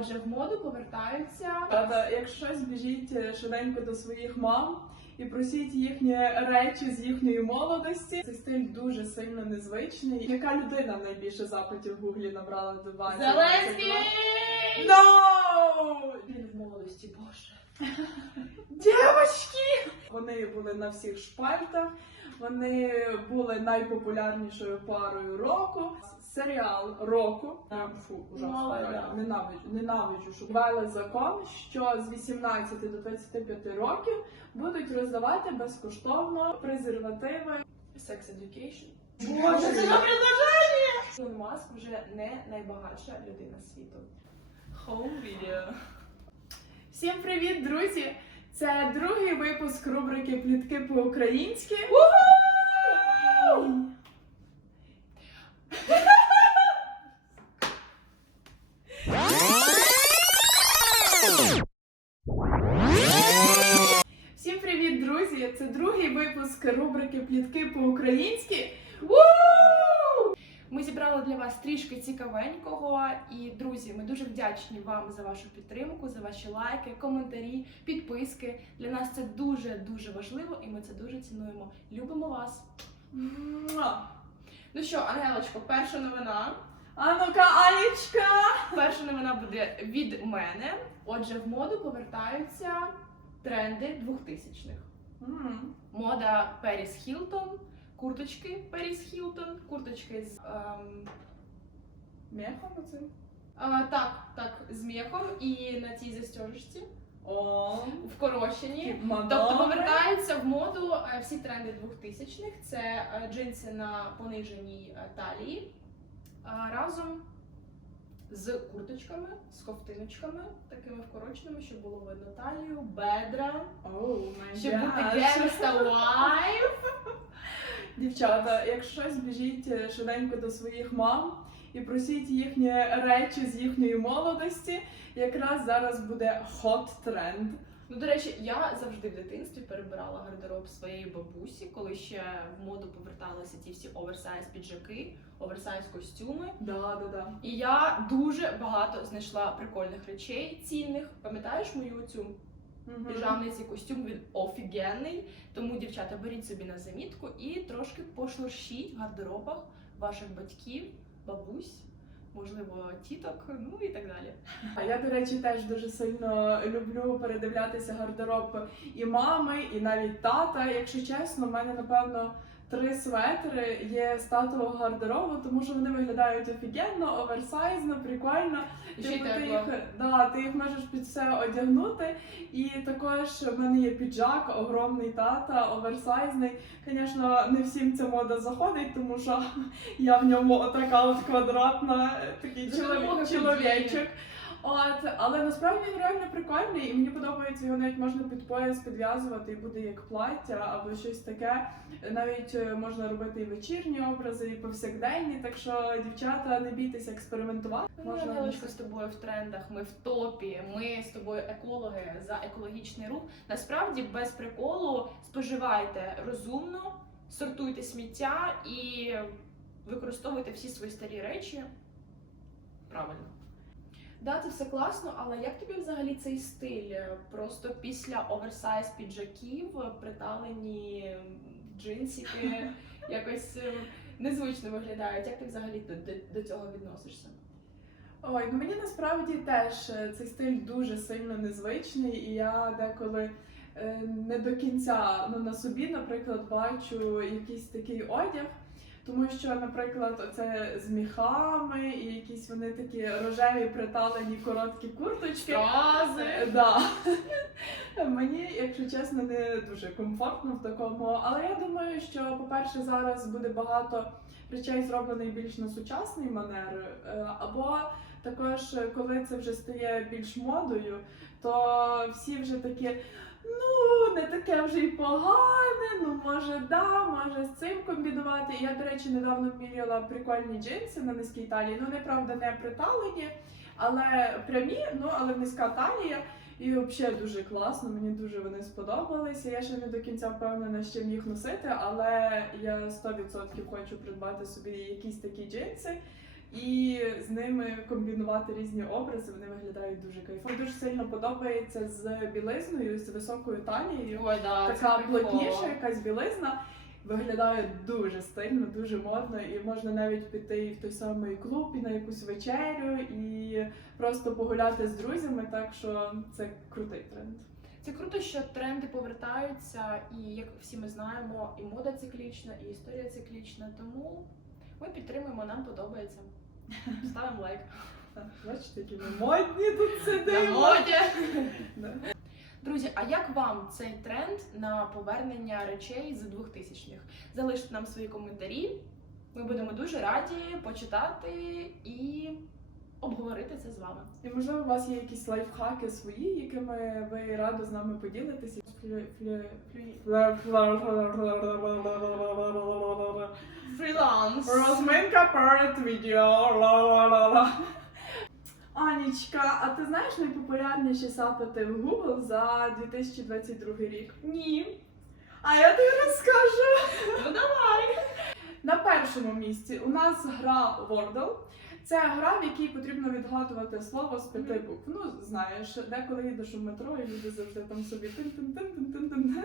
Отже, в моду повертаються Та якщо щось біжіть е, швиденько до своїх мам і просіть їхні речі з їхньої молодості. Цей стиль дуже сильно незвичний. Яка людина найбільше запитів в гуглі набрала до вас? Зеленський! No! Він в молодості, боже. Дівочки! Вони були на всіх шпальтах, вони були найпопулярнішою парою року. Серіал року. Фу, ужасно. Ненавиджу, ненавиджу, що ввели закон, що з 18 до 25 років будуть роздавати безкоштовно презервативи. Sex education. Боже, це бажання! Ілон Маск вже не найбагатша людина світу. Home video. Всім привіт, друзі! Це другий випуск рубрики Плітки по-українськи. Всім випуск рубрики Плітки по-українськи. Ми зібрали для вас трішки цікавенького. І, друзі, ми дуже вдячні вам за вашу підтримку, за ваші лайки, коментарі, підписки. Для нас це дуже дуже важливо, і ми це дуже цінуємо. Любимо вас. Ну що, Ангелочко, перша новина. А ну-ка, Алічка! Перша новина буде від мене. Отже, в моду повертаються тренди 2000-х. М. Мода Періс Хілтон, курточки Періс Хілтон, курточки з ем, Мехом оцим? а, так, так, з м'яхом і на цій застежечці О, вкорочені. Тобто повертаються в моду е, всі тренди 2000-х. Це е, джинси на пониженій е, талії е, разом з курточками, з ковтиночками, такими вкороченими, щоб було видно талію, бедра, май щоб бути генгста лайф. Дівчата, якщо щось біжіть е, швиденько до своїх мам і просіть їхні речі з їхньої молодості, якраз зараз буде хот тренд. Ну, до речі, я завжди в дитинстві перебирала гардероб своєї бабусі, коли ще в моду поверталися ті всі оверсайз піджаки, оверсайз костюми. Да, да, да. І я дуже багато знайшла прикольних речей, цінних. Пам'ятаєш мою цю Мгм. піжамниці костюм? Він офігенний. Тому, дівчата, беріть собі на замітку і трошки пошуршіть в гардеробах ваших батьків, бабусь, можливо, тіток, ну і так далі. А я, до речі, теж дуже сильно люблю передивлятися гардероб і мами, і навіть тата. Якщо чесно, в мене напевно три светри є з татового гардеробу, тому що вони виглядають офігенно, оверсайзно, прикольно. І ще й Типу, ти тепло. їх, да, ти їх можеш під все одягнути. І також в мене є піджак, огромний тата, оверсайзний. Звісно, не всім ця мода заходить, тому що я в ньому така от квадратна, такий чоловік, чоловічок. От, але насправді він реально прикольний, і мені подобається його навіть можна під пояс підв'язувати і буде як плаття або щось таке. Навіть е, можна робити і вечірні образи, і повсякденні. Так що дівчата не бійтеся експериментувати. Ми Можна Ангелочка, з тобою в трендах, ми в топі, ми з тобою екологи за екологічний рух. Насправді, без приколу споживайте розумно, сортуйте сміття і використовуйте всі свої старі речі правильно. Да, це все класно, але як тобі взагалі цей стиль? Просто після оверсайз піджаків, приталені джинсики якось е, незвично виглядають. Як ти взагалі до, до, цього відносишся? Ой, ну мені насправді теж е, цей стиль дуже сильно незвичний, і я деколи е, не до кінця ну, на собі, наприклад, бачу якийсь такий одяг. Тому що, наприклад, це з міхами і якісь вони такі рожеві приталені короткі курточки. Стрази! Е, Да. Мені, якщо чесно, не дуже комфортно в такому. Але я думаю, що, по-перше, зараз буде багато речей зроблених більш на сучасний манер. е, Або також, коли це вже стає більш модою, то всі вже такі. Ну, не таке вже й погане, ну може да, може з цим комбінувати. Я, до речі, недавно міряла прикольні джинси на низькій талії. Ну, вони, правда, не приталені, але прямі, ну але низька талія. І взагалі дуже класно, мені дуже вони сподобалися. Я ще не до кінця впевнена, з чим їх носити, але я 100% хочу придбати собі якісь такі джинси. І з ними комбінувати різні образи. Вони виглядають дуже кайфово. Дуже сильно подобається з білизною, з високою талією. Ой, да, Така плотніша якась білизна. Виглядає дуже стильно, дуже модно, і можна навіть піти в той самий клуб, і на якусь вечерю, і просто погуляти з друзями. Так що це крутий тренд. Це круто, що тренди повертаються, і як всі ми знаємо, і мода циклічна, і історія циклічна. Тому ми підтримуємо, нам подобається. Ставимо лайк. Бачите, які ми модні тут сидимо. Друзі, а як вам цей тренд на повернення речей з 2000-х? Залиште нам свої коментарі. Ми будемо дуже раді почитати і обговорити це з вами. І можливо, у вас є якісь лайфхаки свої, якими ви радо з нами поділитеся. Флю- Фріланс! Розминка перед відео. Ла-ла-ла-ла. Анічка, а ти знаєш найпопулярніші запити в Google за 2022 рік? Ні. А я тобі розкажу. Ну давай! На першому місці у нас гра Wordle. Це гра, в якій потрібно відгадувати слово з п'яти букв. Ну, знаєш, деколи їдеш у метро і люди завжди там собі тин тин тин тин тин тин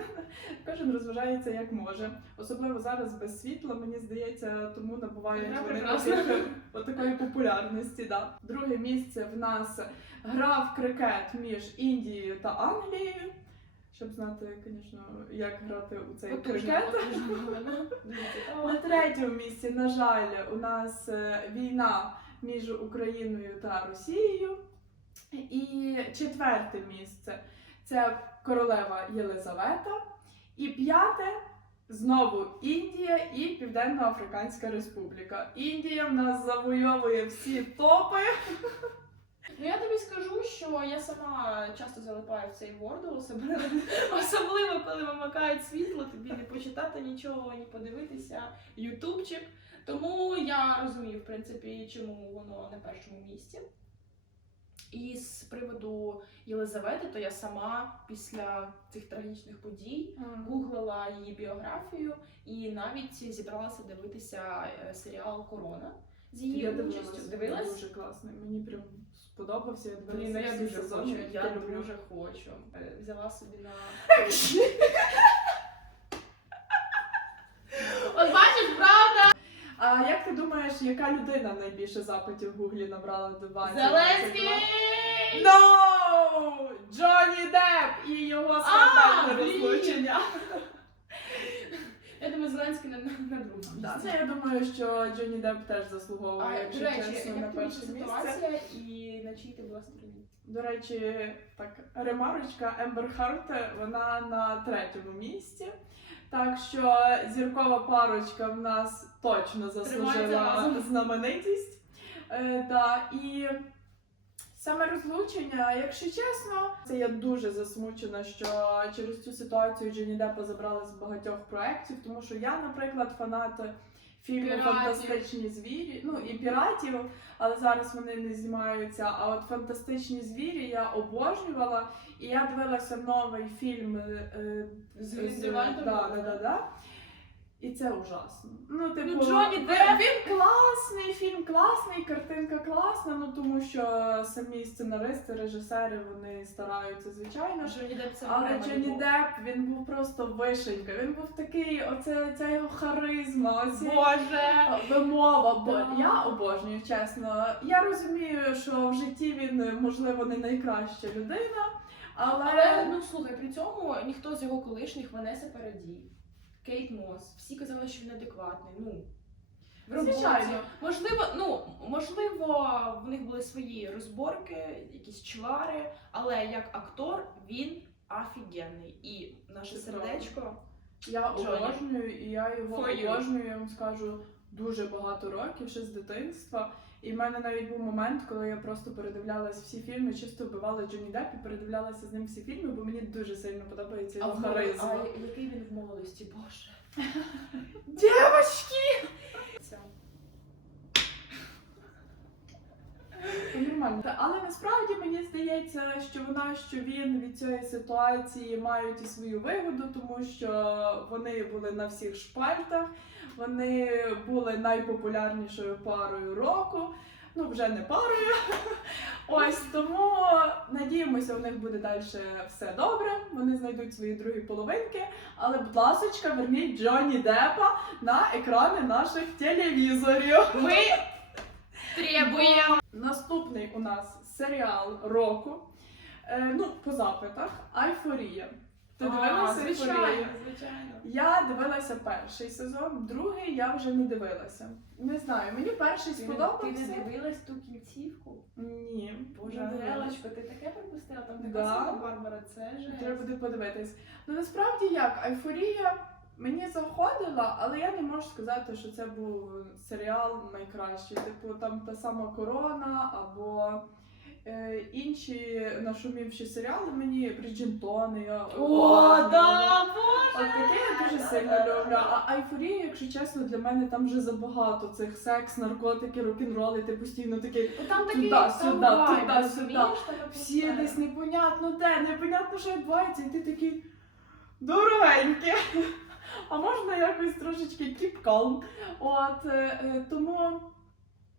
Кожен розважається як може. Особливо зараз без світла, мені здається, тому набувають вони таких- отакої популярності. Да. Друге місце в нас гра в крикет між Індією та Англією. Щоб знати, звісно, як грати у цей крикет. На третьому місці, на жаль, у нас війна між Україною та Росією. І четверте місце це королева Єлизавета. І п'яте знову Індія і Південно-Африканська Республіка. Індія в нас завойовує всі топи. Ну я тобі скажу, що я сама часто залипаю в цей особливо, особливо коли вимикають світло, тобі не почитати нічого, ні подивитися, ютубчик. Тому я розумію, в принципі, чому воно на першому місці. І з приводу Єлизавети, то я сама після цих трагічних подій гуглила її біографію і навіть зібралася дивитися е, серіал Корона з її Я участю. дивилась, дуже класний. Мені прям сподобався. Я Блін, ну я дуже хочу, я дуже хочу. Е, Взяла собі на. От бачиш, правда? А як ти думаєш, яка людина найбільше запитів в Гуглі набрала до 20? Зеленський! No! Джонні Деп і його скандальне розлучення. Зеленський на, на, на другому. Да, це я думаю, що Джонні Депп теж заслуговує, до якщо речі, чесно, на як тобі ця перше місце. ситуація і на чиїй ти була стороні? До речі, так, ремарочка Ембер Харт, вона на третьому місці. Так що зіркова парочка в нас точно заслужила разом. знаменитість. Е, да, і саме розлучення, якщо чесно, це я дуже засмучена, що через цю ситуацію Джонні Деппа забрали з багатьох проєктів, тому що я, наприклад, фанат фільму Піратів. Фантастичні звірі, ну і піратів, але зараз вони не знімаються. А от фантастичні звірі я обожнювала, і я дивилася новий фільм е, З з- Гріндевальдом? да, да, да, да. І це ужасно. Ну, типу, Ну, Джонні він- Депп! він класний, фільм класний, картинка класна, ну тому що самі сценаристи, режисери вони стараються, звичайно ж. Джонні Депп це Але любов. Депп, він був просто вишенька. Він був такий, оце ця його харизма, оці Боже! вимова. Бо Да. я обожнюю, чесно. Я розумію, що в житті він можливо не найкраща людина, але, Але ну слухай, при цьому ніхто з його колишніх Ванеса Параді, Кейт Мос, всі казали, що він адекватний. Ну в роботі. Звичайно. Можливо, ну можливо, в них були свої розборки, якісь чвари, але як актор він офігенний. І наше Це сердечко. я Джонні. обожнюю, і я його For you. обожнюю, я вам скажу, дуже багато років, ще з дитинства. І в мене навіть був момент, коли я просто передивлялась всі фільми, чисто вбивала Джонні Депп і передивлялася з ним всі фільми, бо мені дуже сильно подобається його харизма. а який він в молодості, боже. Дівочки! Нормально. Але насправді мені здається, що вона, що він від цієї ситуації мають і свою вигоду, тому що вони були на всіх шпальтах. Вони були найпопулярнішою парою року. Ну, вже не парою. Ось тому надіємося, у них буде далі все добре. Вони знайдуть свої другі половинки. Але, будь ласочка, верніть Джонні Деппа на екрани наших телевізорів. Ми требуємо. Наступний у нас серіал року. Е, ну, по запитах Айфорія. Ти дивилася звичайно, звичайно. Я дивилася перший сезон, другий я вже не дивилася. Не знаю, мені перший Ти не, ти не дивилась ту кінцівку? Ні. Боже, не. Ангелочко, ти таке пропустила, там така Да. Санта Барбара, це же. Треба буде подивитись. Ну насправді як, айфорія мені заходила, але я не можу сказати, що це був серіал найкращий. Типу, там та сама корона або. Е, інші нашумівші серіали мені Бріджентони. я О, да, От таке я дуже сильно люблю. А айфорія, якщо чесно, для мене там вже забагато цих секс, наркотики, рок-н-роли, ти постійно такий. Там такий туди, сюди, туди, така Всі десь непонятно де, непонятно, що відбувається, і ти такий дорогеньке. А можна якось трошечки keep calm. От е, е, тому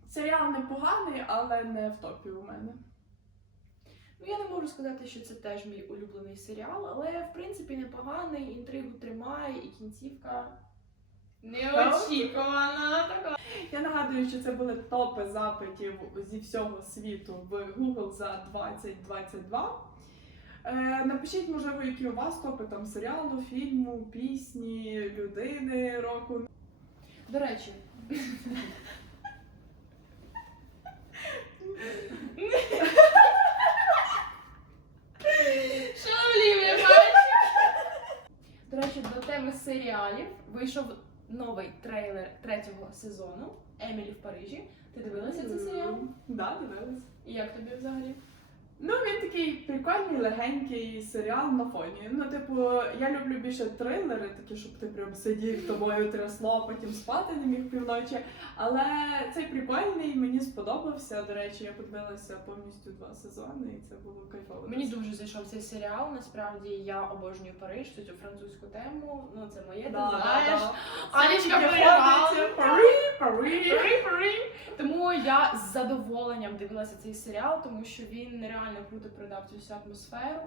серіал непоганий, але не в топі у мене. Ну, я не можу сказати, що це теж мій улюблений серіал, але в принципі непоганий, інтригу тримає і кінцівка неочікувана. Така. Я нагадую, що це були топи запитів зі всього світу в Google за 2022. Е, напишіть, можливо, які у вас топи там серіалу, фільму, пісні, людини року. До речі, До речі, до теми серіалів вийшов новий трейлер третього сезону Емілі в Парижі. Ти дивилася цей серіал? Да, дивилась. І як тобі взагалі? Такий прикольний, легенький серіал на фоні. Ну, типу, я люблю більше трилери, такі, щоб ти прям сидів тобою трясло, а потім спати не міг півночі. Але цей прикольний, мені сподобався. До речі, я подивилася повністю два сезони, і це було кайфово. Мені дуже зайшов цей серіал. Насправді я обожнюю Париж, цю французьку тему. Ну це моє, ти Да, знаєш. да, да. Парі, Парі. Пари. Тому я з задоволенням дивилася цей серіал, тому що він нереально круто передав цю всю атмосферу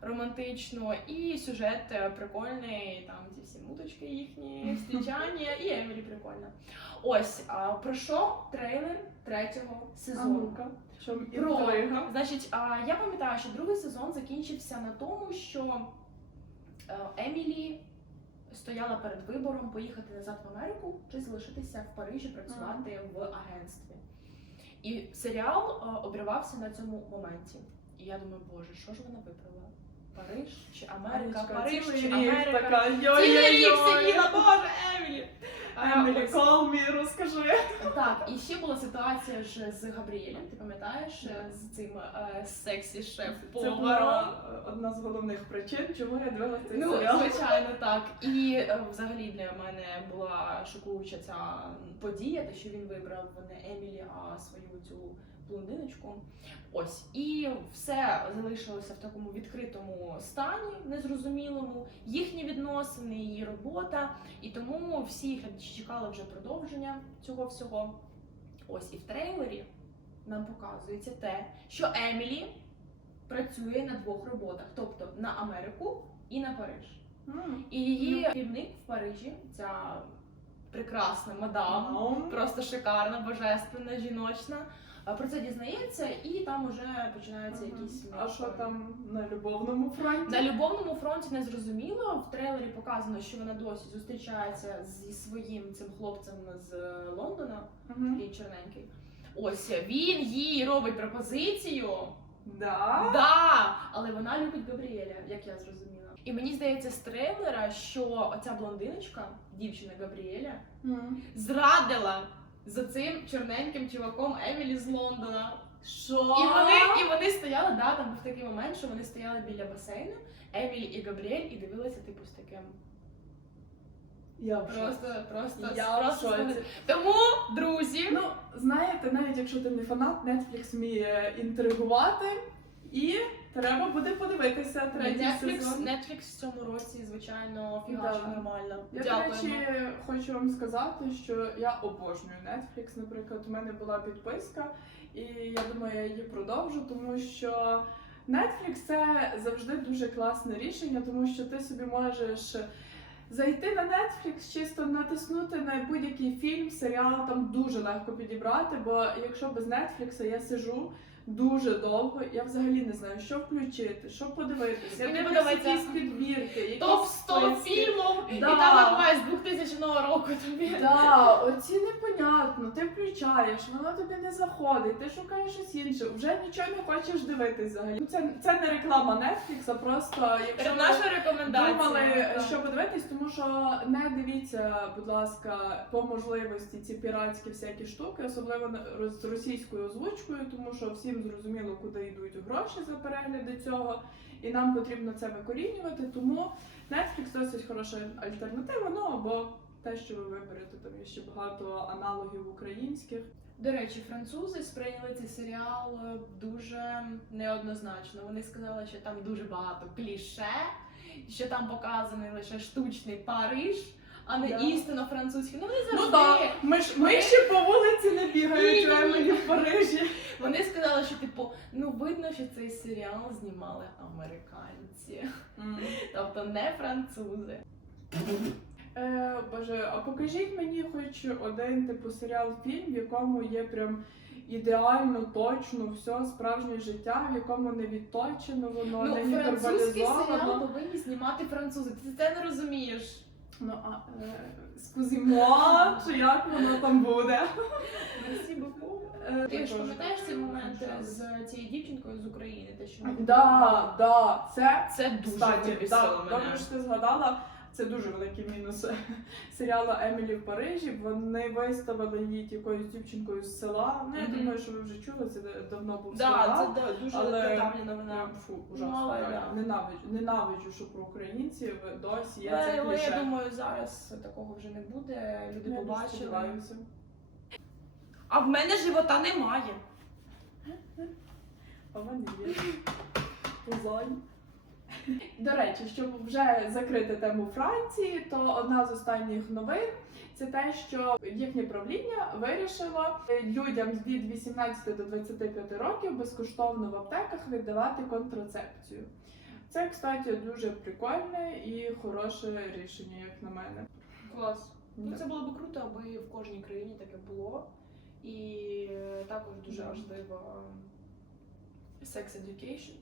романтичну, і сюжет е, прикольний, там ці всі муточки їхні, зустрічання, і Емілі прикольна. Ось а, пройшов трейлер третього сезону. що Про, значить, а, я пам'ятаю, що другий сезон закінчився на тому, що е, Емілі стояла перед вибором поїхати назад в Америку чи залишитися в Парижі працювати в агентстві. І серіал е, обривався на цьому моменті. І я думаю, боже, що ж вона вибрала? Париж чи Америка? Париж цілий чи рік Америка? така, Цілий рік йой-йой-йой. сиділа, боже, Емілі! Емілі, ось. call me, розкажи. Так, і ще була ситуація ж з Габріелем, ти пам'ятаєш, е, з цим е, сексі-шеф-поваром. була е, одна з головних причин, чому я дивилася цей Ну, серіал. звичайно, так. І е, взагалі для мене була шокуюча ця подія, те, що він вибрав не Емілі, а свою цю блондиночку. Ось. І все залишилося в такому відкритому стані, незрозумілому, їхні відносини, її робота. І тому всі глядачі чекали вже продовження цього всього. Ось і в трейлері нам показується те, що Емілі працює на двох роботах, тобто на Америку і на Париж. М. І її керівник в Парижі, ця прекрасна мадам, Мам. просто шикарна, божественна, жіночна. Про це дізнається, і там уже починаються Мгм. якісь А що там на любовному фронті? на любовному фронті не зрозуміло. В трейлері показано, що вона досі зустрічається зі своїм цим хлопцем з Лондона, Мгм. такий чорненький. Ось він їй робить пропозицію. Да? Да, але вона любить Габріеля, як я зрозуміла. І мені здається з трейлера, що оця блондиночка, дівчина Габріеля, М. зрадила за цим чорненьким чуваком Емілі з Лондона. Що? І вони, і вони стояли, да, там був такий момент, що вони стояли біля басейну, Емілі і Габріель, і дивилися, типу, з таким. Я. Просто, просто, Я просто. шоці. Тому, друзі, Ну, знаєте, навіть якщо ти не фанат, Netflix вміє інтригувати і Треба буде подивитися третій Netflix, сезон. Netflix в цьому році, звичайно, фігачить Да. нормально. Я, до речі, хочу вам сказати, що я обожнюю Netflix. Наприклад, у мене була підписка, і я думаю, я її продовжу, тому що Netflix це завжди дуже класне рішення, тому що ти собі можеш. Зайти на Netflix, чисто натиснути на будь-який фільм, серіал там дуже легко підібрати, бо якщо без Netflix я сиджу дуже довго, я взагалі не знаю, що включити, що подивитися. Я Мені дивлюся подобається якісь підбірки, якісь Топ 100 списки. фільмів, і Да. там буває з 2000 року тобі. Да, оці непонятно, ти включаєш, воно тобі не заходить, ти шукаєш щось інше, вже нічого не хочеш дивитись взагалі. Ну, Це, це не реклама Netflix, а просто якщо ви Наша рекомендація. думали, так. що подивитись, тому що не дивіться, будь ласка, по можливості ці піратські всякі штуки, особливо на- з російською озвучкою, тому що всім зрозуміло, куди йдуть гроші за перегляди цього, і нам потрібно це викорінювати. Тому Netflix досить хороша альтернатива, ну або те, що ви виберете, там є ще багато аналогів українських. До речі, французи сприйняли цей серіал е, дуже неоднозначно. Вони сказали, що там дуже багато кліше, що там показаний лише штучний Париж, а не Да. істинно французький. Ну вони завжди. Ну так, ми ж ми ще по вулиці не бігають Ні-ні-ні. в в Парижі. Вони сказали, що типу, ну видно, що цей серіал знімали американці, тобто не французи. Е, Боже, а покажіть мені хоч один типу серіал фільм, в якому є прям ідеально точно все справжнє життя, в якому не відточено воно, Ну, не французький серіал повинні знімати французи. Ти це не розумієш. Ну а е, скузімо, чи як воно там буде? Е, Ти ж пам'ятаєш цей момент з цією дівчинкою з України? Те, що ми Да, да, це це дуже Кстати, так, мене. добре, що ти згадала. Це дуже великий мінус серіалу Емілі в Парижі. Вони виставили її якоюсь дівчинкою з села. Ну, я думаю, що ви вже чули, це давно був Да, серіал. це да, дуже але давня новина. Фу, Ну, ужасно. да. Ненавиджу, ненавиджу, що про українців досі є Але, це але я думаю, зараз такого вже не буде. Люди Я побачили. А в мене живота немає. А в мене є. Позань. До речі, щоб вже закрити тему Франції, то одна з останніх новин це те, що їхнє правління вирішило людям від 18 до 25 років безкоштовно в аптеках віддавати контрацепцію. Це, кстати, дуже прикольне і хороше рішення, як на мене. Клас. Ну це було б круто, аби в кожній країні таке було. І е, також дуже важливо sex education.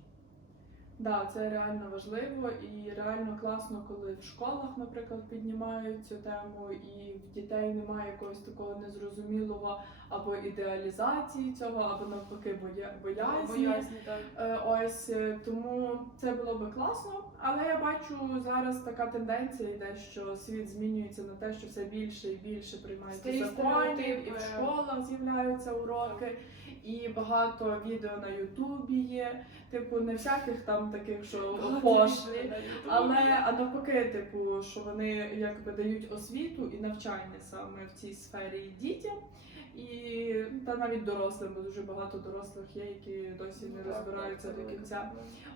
Да, це реально важливо і реально класно, коли в школах, наприклад, піднімають цю тему, і в дітей немає якогось такого незрозумілого або ідеалізації цього, або навпаки боя- боязні. Боязні, так. Е, Ось е, тому це було би класно. Але я бачу зараз така тенденція йде, що світ змінюється на те, що все більше і більше приймається законів, і в школах з'являються уроки. І багато відео на Ютубі є, типу, не всяких там таких, що пошлі, але а навпаки, типу, що вони якби дають освіту і навчання саме в цій сфері дітям. І та навіть дорослим, бо дуже багато дорослих є, які досі Ну, не розбираються до кінця.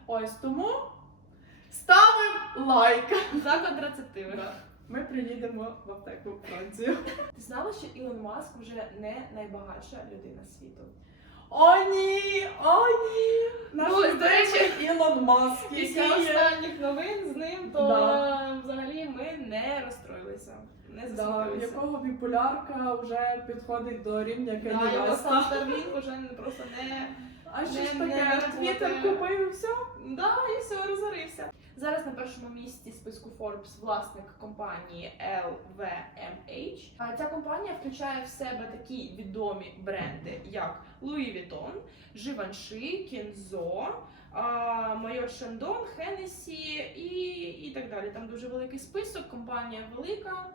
Ось тому ставимо лайк. За контрацептиви. Ми приїдемо в аптеку в Францію. Ти знала, що Ілон Маск вже не найбагатша людина світу? О, ні! О, ні! Наш Ну, до любимий речі, Ілон Маск, Після який є останніх новин з ним, то Да. взагалі ми не розстроїлися, не Да, засмутилися. якого біполярка вже підходить до рівня Да, його сам Starlink вже не- просто не А що ж не таке? работає. Твіттер купив і все? да, і все розорився. Зараз на першому місці списку Forbes власник компанії LVMH. Ця компанія включає в себе такі відомі бренди, як Louis Vuitton, Givenchy, Kenzo, Майор Шандон, Hennessy і, і так далі. Там дуже великий список, компанія велика.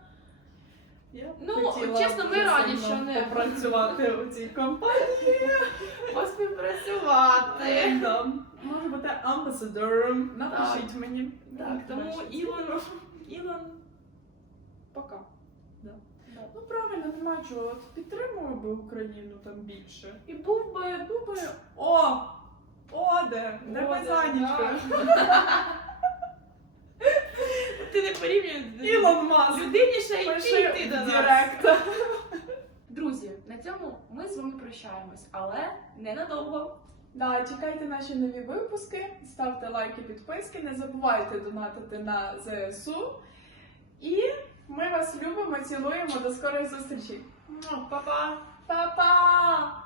Я Ну, хотіла чесно, ми раді, що не- попрацювати у цій компанії. Поспівпрацювати. Да. Може бути амбасадором. Напишіть мені. Так, тому Ілон, Ілон, пока. Да. Да. Ну правильно, нема чого. От підтримую би Україну там більше. І був би Був би. О! Оде, де Оде, ми занічкою. Ти не порівнюй Ілон Маск. людині ще й йти до в нас. директ. Друзі, на цьому ми з вами прощаємось, але ненадовго. Да, чекайте наші нові випуски, ставте лайки, підписки, не забувайте донатити на ЗСУ. І ми вас любимо, цілуємо. До скорої зустрічі. Па-па! Па-па!